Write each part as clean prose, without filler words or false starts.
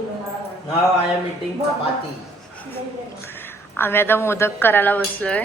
नाव आहे मीटिंग चपाती. आम्ही आता मोदक करायला बसलोय.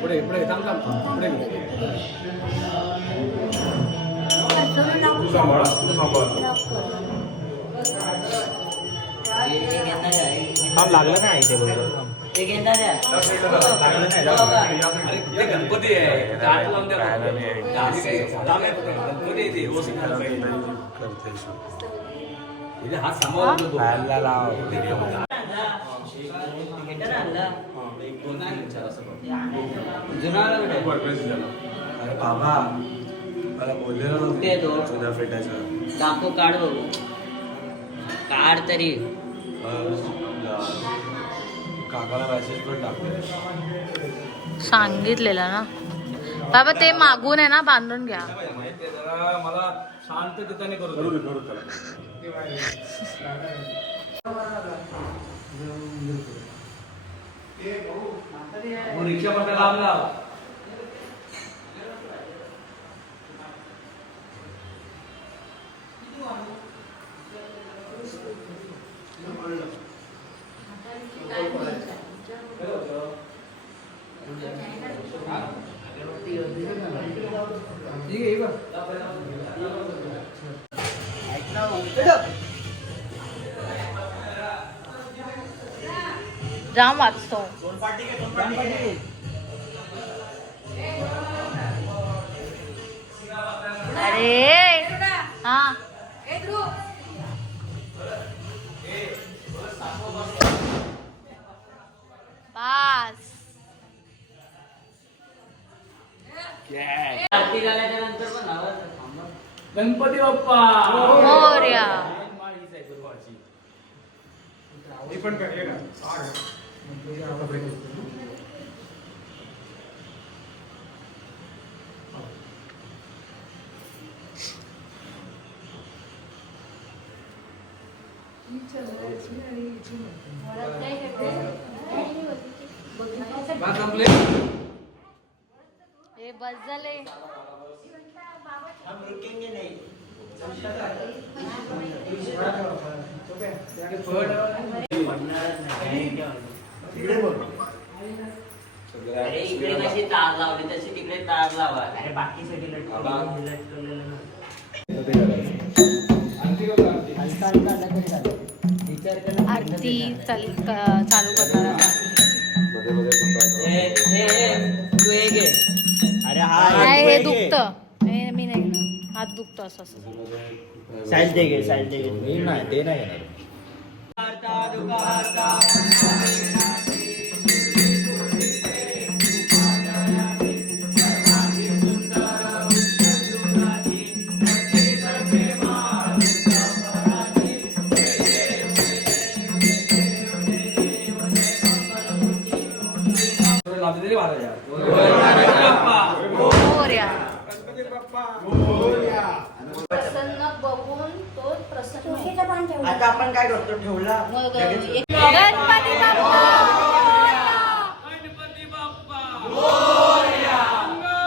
पुढे पुढे थांब थांब पुढे थांब लागलं नाही इथे बरोबर. गणपती आहे हात सांभाळला लाव. अरे बाबा मला बोललेलं नव्हतं फेटायचं. दाखव काढ बघू काढ तरी काकाला मेसेज पण टाकले. सांगितलेलं ना बाबा ते मागून आहे ना बांधून घ्या. मला शांत चित्ताने करू रिक्षा मध्ये लांब लाव. जाम वाचतो. अरे हा पास. गणपती बाप्पा मोरया. हे बस झाले. अरे इकडे कशी तार लावली तशी तिकडे तार लावा. अरे बाकी आरती चालू करणार आता. तू हे घे. अरे नाही हे दुखतं. हे मी नाही घेणार. हात दुखतो असं असं. साईड दे घे, साईड दे घे. मी नाही, ते नाही घेणार. मोरया. प्रसन्न बघून तो प्रसन्न. आता आपण काय करतो ठेवला गणपती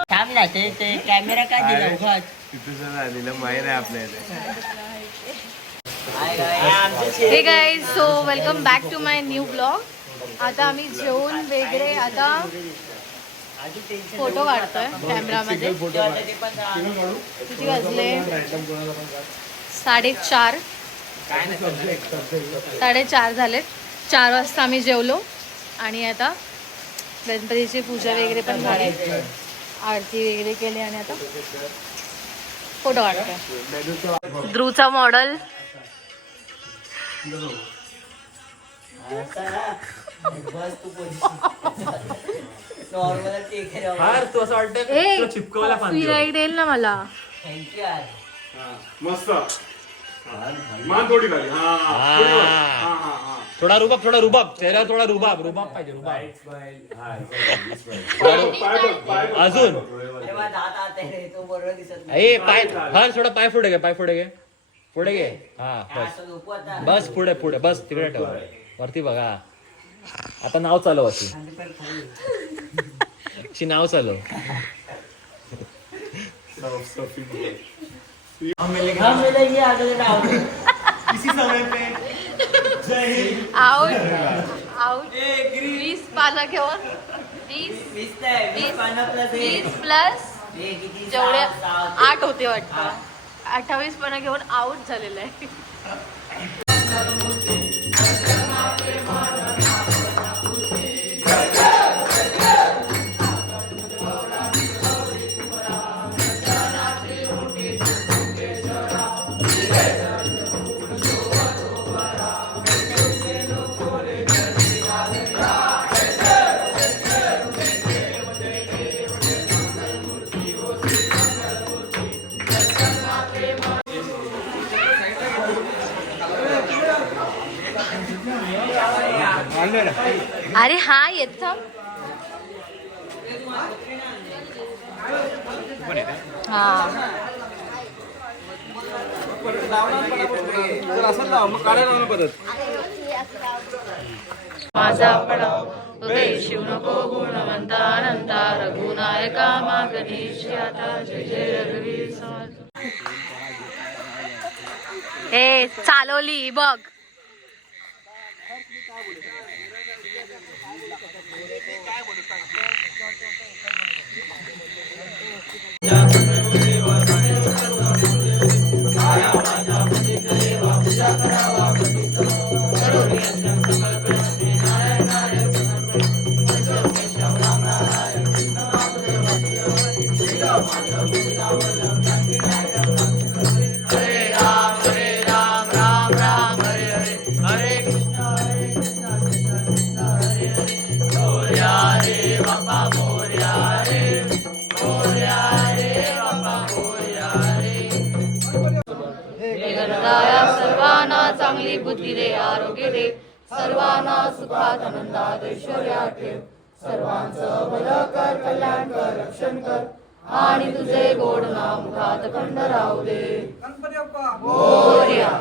थांब ना ते कॅमेरा काय दिला उगाच. दिलं माहीत आहे आपल्या हे guys, so welcome back to my new blog. आता आम्ही जेवून वगैरे आता फोटो काढतोय कॅमेरामध्ये. किती वाजले? 4:30 झालेत. 4 वाजता आम्ही जेवलो आणि आता गणपतीची पूजा वगैरे पण झाली, आरती वगैरे केली आणि आता फोटो काढतोय. ध्रुवचा मॉडेल नॉर्मल ठीक आहे. तू असं वाटतं चिपकवला फिरायला देईल ना मला. थँक्यू यार. मस्त मान थोडी खाली. थोडा रुबाब चेहऱ्यावर थोडा रुबाब पाहिजे. अजून तेव्हा दात आत आहे तो बरोबर दिसत नाही. ए पाय हर थोडा पाय पुढे घे. पुढे घे. हा बस असं झोपू आता. बस पुढे बस तिकडे ठेवा. वरती बघा. आता नाव चालव अशी नाव चालव. आउट 20 पानं घेऊन 20 प्लस जेवढे 8 होते वाटतं. 28 पानं घेऊन आउट झालेलं आहे. अरे हा येत माझा पण हृदय शिव नको गुणवंता अनंता रघुनायका मागणीश आता जय जय रघुवीर समर्थ. हे चालवली बघ. सर्वांना चांगली बुद्धी दे, आरोग्य दे, सर्वांना सुखात आनंदात ऐश्वर्यात ठेव. सर्वांचं भलं कर, कल्याण कर, रक्षण कर आणि तुझे गोड नाम मुखात खंड राहू दे. मोरया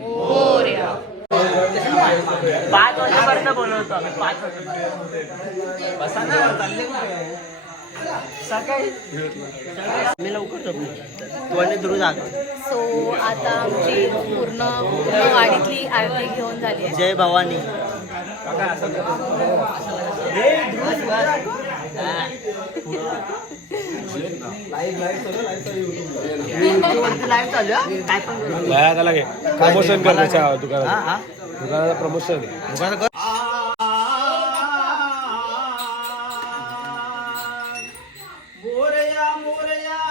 मोरया. 5 वर्षापर्यंत बोलवतो आम्ही 5 वर्ष बसा ना. सकाळी मी लवकर झोपलो तू आणि ध्रुव जागा. सो आता आमची पूर्ण वाडीतली आरती घेऊन झाली आहे. जय भवानी. लाईव्ह चालू आहे काय पण त्याला घे प्रमोशन कर त्याच्या दुकानात. दुकानाचं प्रमोशन. मोरया मोरया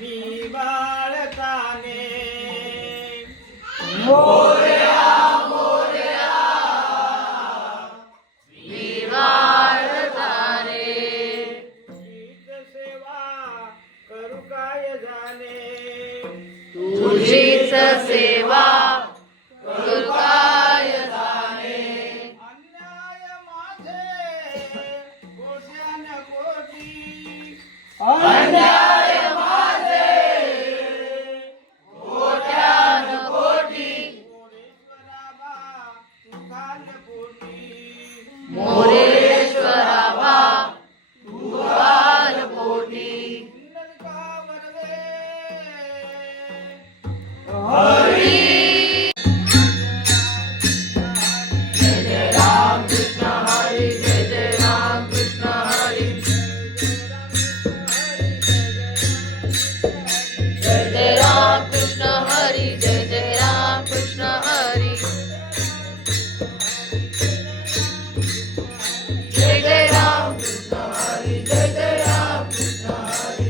मी बाळकाने मोरया मोरया मी बाळकाने सेवा करू काय जाणे तुझीच सेवा करू काय जाणे. अन्याय माझे कोट्यान कोटी अन्याय माझे कोट्यान कोटी. मोरेश्वरा बा तुकाल पोटी. जय राम कृष्ण हरी जय जय राम कृष्ण हरी. जय जय राम कृष्ण हरी जय जय राम कृष्ण हरी. जय जय राम कृष्ण हरी जय जय राम कृष्ण हरी.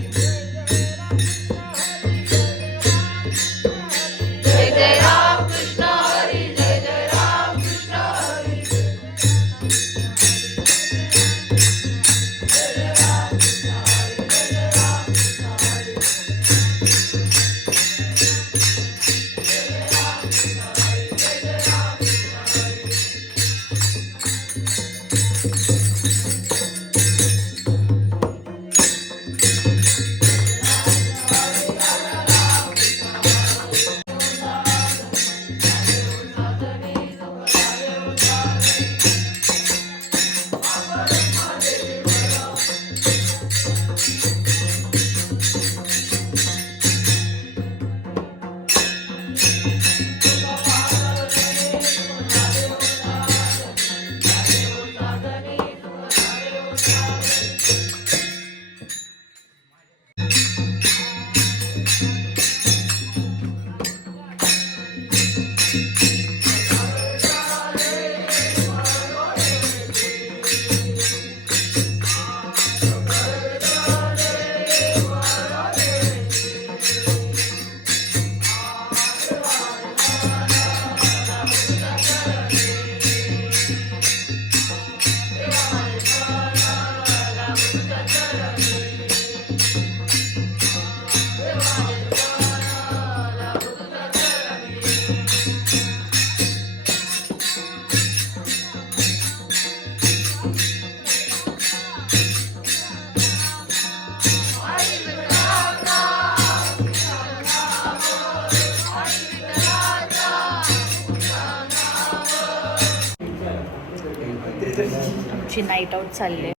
आमची नाईट आऊट चालली आहे.